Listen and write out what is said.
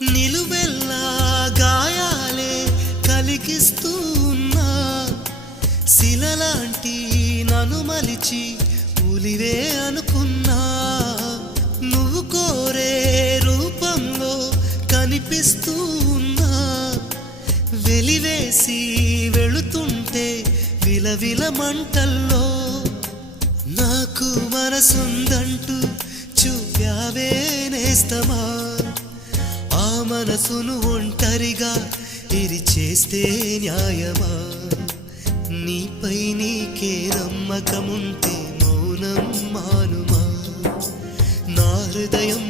నిలువెల్లా గాయాలే కలిగిస్తూ ఉన్నా శిలలాంటి నన్ను మలిచి ఉలివే అనుకున్నా నువ్వు కోరే రూపంలో కనిపిస్తూ ఉన్నా వెలివేసి వెళుతుంటే విలవిల మంటల్లో నాకు మనసుందంటూ చూప్యావే నేస్తమా ఆ మనసును ఒంటరిగా ఇరిచేస్తే న్యాయమా నీపై నీకే నమ్మకముంటే మౌనం మానుమా నా హృదయం